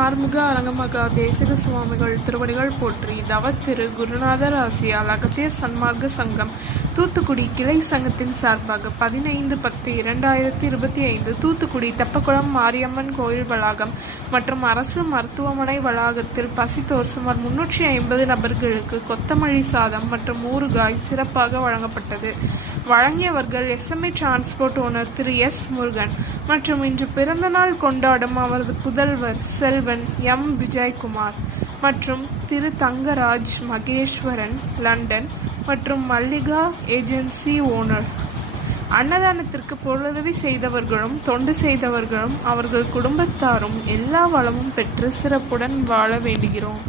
ஆறுமுக அரங்கமகா தேசிக சுவாமிகள் திருவடிகள் போற்றி. தவத்திரு குருநாதர் ஆசியால் அகத்தியர் சன்மார்க்க சங்கம் தூத்துக்குடி கிளை சங்கத்தின் சார்பாக 15/10/2025 தூத்துக்குடி தெப்பக்குளம் மாரியம்மன் கோயில் வளாகம் மற்றும் அரசு மருத்துவமனை வளாகத்தில் பசித்தோர் சுமார் 350 நபர்களுக்கு கொத்தமல்லி சாதம் மற்றும் ஊறுகாய் சிறப்பாக வழங்கப்பட்டது. வழங்கியவர்கள் SMA டிரான்ஸ்போர்ட் ஓனர் திரு S. முருகன் மற்றும் இன்று பிறந்தநாள் கொண்டாடும் அவரது புதல்வர் செல்வன் M. விஜயகுமார் மற்றும் திரு தங்கராஜ் மகேஸ்வரன் லண்டன் மற்றும் மல்லிகா ஏஜென்சி ஓனர். அன்னதானத்திற்கு பொருளுதவி செய்தவர்களும் தொண்டு செய்தவர்களும் அவர்கள் குடும்பத்தாரும் எல்லா வளமும் பெற்று சிறப்புடன் வாழ வேண்டுகிறோம்.